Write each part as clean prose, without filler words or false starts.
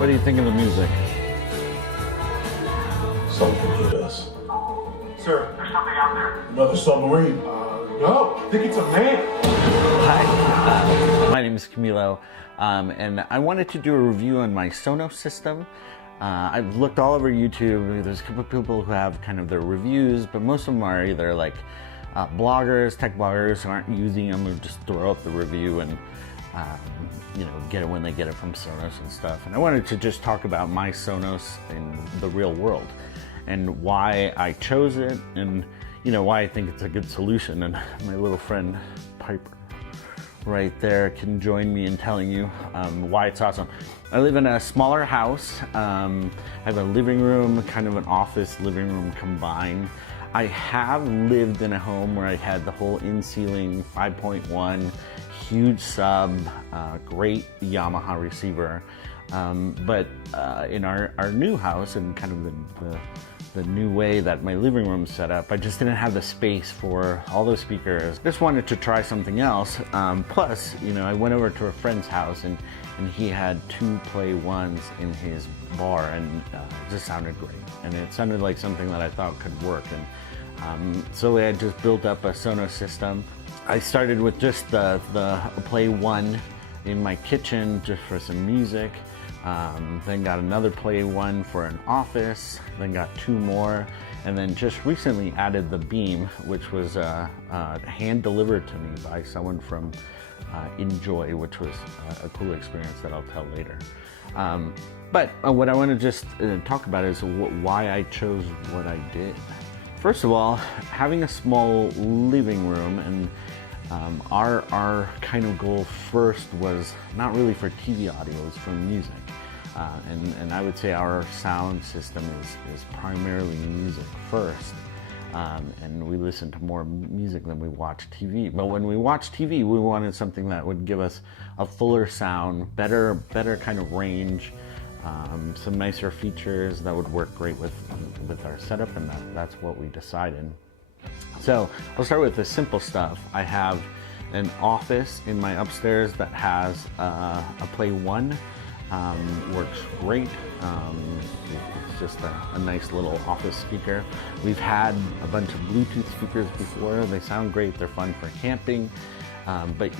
What do you think of the music? Something hit us. Sir, there's something out there. Another submarine. No, I think it's a man. Hi, my name is Camilo, and I wanted to do a review on my Sonos system. I've looked all over YouTube. There's a couple of people who have kind of their reviews, but most of them are either like bloggers, tech bloggers who aren't using them, who just throw up the review and get it when they get it from Sonos and stuff. And I wanted to just talk about my Sonos in the real world and why I chose it, and why I think it's a good solution. And my little friend Piper right there can join me in telling you why it's awesome. I live in a smaller house. I have a living room, kind of an office living room combined. I have lived in a home where I had the whole in-ceiling 5.1, huge sub, great Yamaha receiver. But in our new house, and kind of the new way that my living room's set up, I just didn't have the space for all those speakers. Just wanted to try something else. Plus, I went over to a friend's house and he had 2 Play Ones in his bar, and it just sounded great. And it sounded like something that I thought could work. And so I just built up a Sonos system. I started with just the Play One in my kitchen just for some music. Then got another Play One for an office, then got 2 more, and then just recently added the Beam, which was hand delivered to me by someone from Enjoy, which was a cool experience that I'll tell later. But what I want to just talk about is why I chose what I did. First of all, having a small living room, and our kind of goal first was not really for TV audio, it was for music. And I would say our sound system is primarily music first. And we listen to more music than we watch TV. But when we watch TV, we wanted something that would give us a fuller sound, better kind of range, some nicer features that would work great with our setup, and that's what we decided. So I'll start with the simple stuff. I have an office in my upstairs that has a Play One. Works great. It's just a nice little office speaker. We've had a bunch of Bluetooth speakers before. They sound great. They're fun for camping. But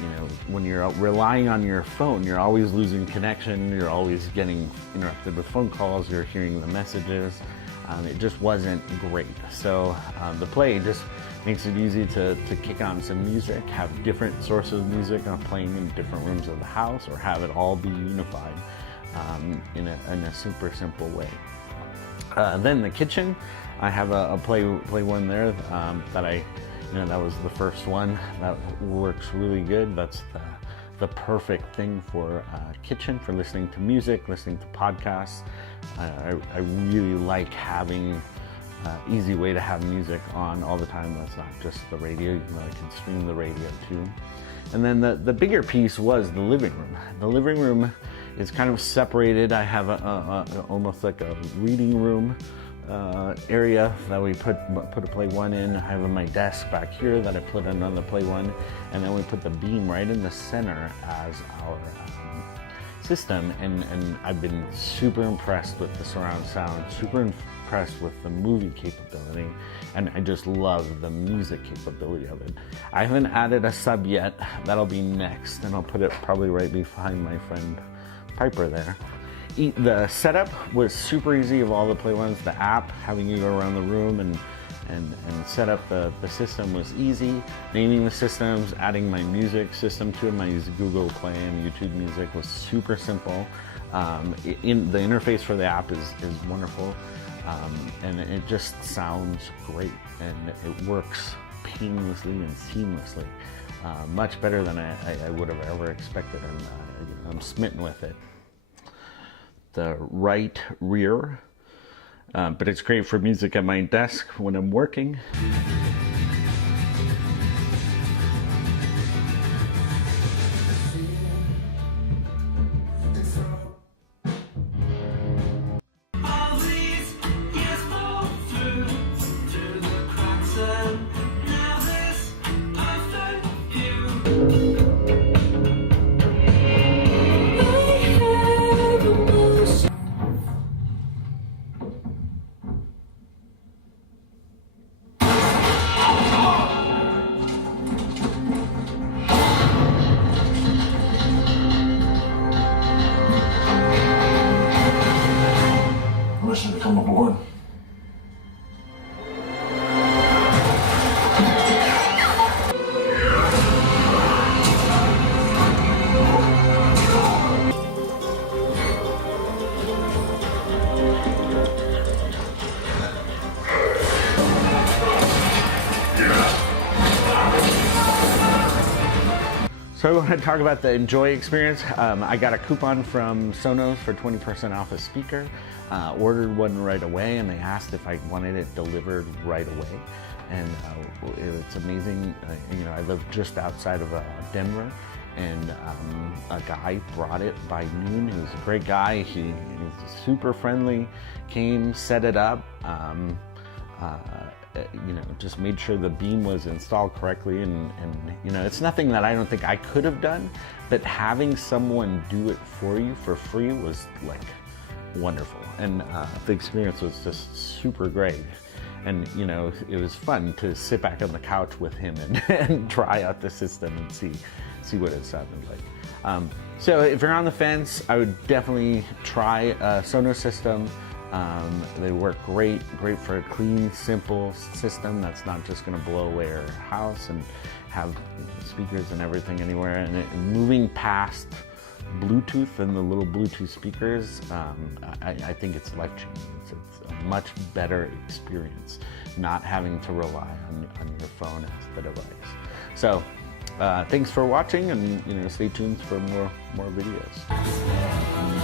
when you're relying on your phone, you're always losing connection. You're always getting interrupted with phone calls. You're hearing the messages. It just wasn't great. So the Play just makes it easy to kick on some music, have different sources of music playing in different rooms of the house, or have it all be unified in a super simple way. Then the kitchen, I have a Play One there that that was the first one. That works really good. That's the perfect thing for kitchen, for listening to music, listening to podcasts. I really like having easy way to have music on all the time. That's not just the radio. I can stream the radio too. And then the bigger piece was the living room. The living room is kind of separated. I have almost like a reading room area that we put a Play One in. I have my desk back here that I put another Play One, and then we put the Beam right in the center as our system. And I've been super impressed with the surround sound, super impressed with the movie capability, and I just love the music capability of it. I haven't added a sub yet. That'll be next, and I'll put it probably right behind my friend Piper there. The setup was super easy of all the Play Ones. The app, having you go around the room and set up the system was easy. Naming the systems, adding my music system to them. I use Google Play and YouTube Music, was super simple. The interface for the app is wonderful, and it just sounds great, and it works painlessly and seamlessly, much better than I would have ever expected, and I'm smitten with it. The right rear, but it's great for music at my desk when I'm working. want to talk about the Enjoy experience. I got a coupon from Sonos for 20% off a speaker. Ordered one right away, and they asked if I wanted it delivered right away. And it's amazing. You know, I live just outside of Denver, and a guy brought it by noon. He was a great guy. He's super friendly. Came, set it up. You know, just made sure the beam was installed correctly, and you know, it's nothing that I don't think I could have done, but having someone do it for you for free was like wonderful, and the experience was just super great. And you know, it was fun to sit back on the couch with him and try out the system and see what it sounded like. So if you're on the fence, I would definitely try a Sonos system. They work great for a clean, simple system that's not just going to blow away your house and have speakers and everything anywhere. And moving past Bluetooth and the little Bluetooth speakers, I think it's life-changing. It's a much better experience, not having to rely on your phone as the device. So thanks for watching, and you know, stay tuned for more videos.